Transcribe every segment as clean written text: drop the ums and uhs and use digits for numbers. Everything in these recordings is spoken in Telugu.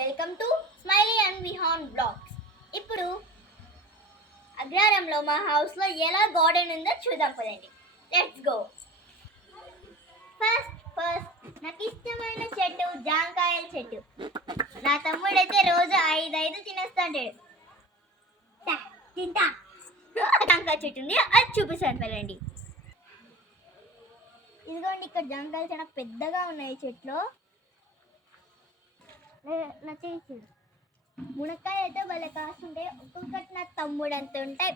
Welcome to Smiley and Vihaan blogs. ఇప్పుడు అగ్రహారంలో మా హౌస్లో ఎలా గార్డెన్ ఉందో చూద్దాం పదండి. Let's go. ఫస్ట్ నాకు ఇష్టమైన చెట్టు జాంకాయల చెట్టు. నా తమ్ముడైతే రోజు 5 తినేస్తాడు. తింటా జాంకాయ చెట్టు ఉంది, అది చూపిస్తాను పదండి. ఇదిగోండి, ఇక్కడ జాంకాయలు చాలా పెద్దగా ఉన్నాయి చెట్లు. నచ్చేసి మునక్కాయ అయితే వాళ్ళ కాస్తుంటే ఒక్కొక్కటి నా తమ్ముడు అంత ఉంటాయి.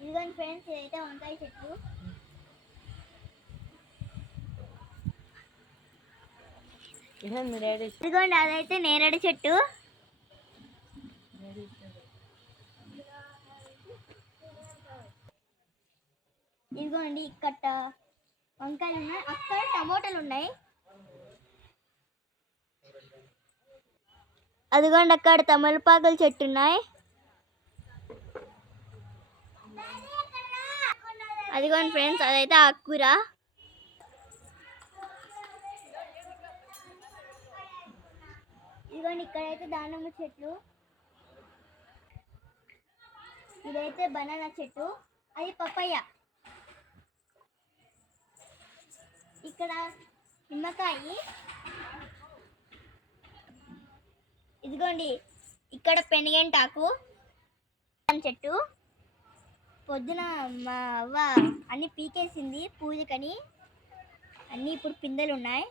ఇదిగోండి ఫ్రెండ్స్, ఇదైతే వంకాయ చెట్టు. ఇదిగోండి, అదైతే నేరేడు చెట్టు. ఇదిగోండి, ఇక్కడ వంకాయలు ఉన్నాయి, అక్కడ టమోటాలు ఉన్నాయి. అదిగోండి, అక్కడ తమలపాకుల చెట్టు ఉన్నాయి. అదిగోండి ఫ్రెండ్స్, అదైతే ఆకుకూర. ఇదిగోండి, ఇక్కడైతే దానిమ్మ చెట్లు. ఇదైతే బనానా చెట్టు, అది పప్పయ్య. ఇక్కడ నిమ్మకాయ. ఇదిగోండి, ఇక్కడ పెనిగంటాకు చెట్టు. పొద్దున మా అవ్వ అన్ని పీకేసింది పూజకని, అన్నీ ఇప్పుడు పిందెలు ఉన్నాయి.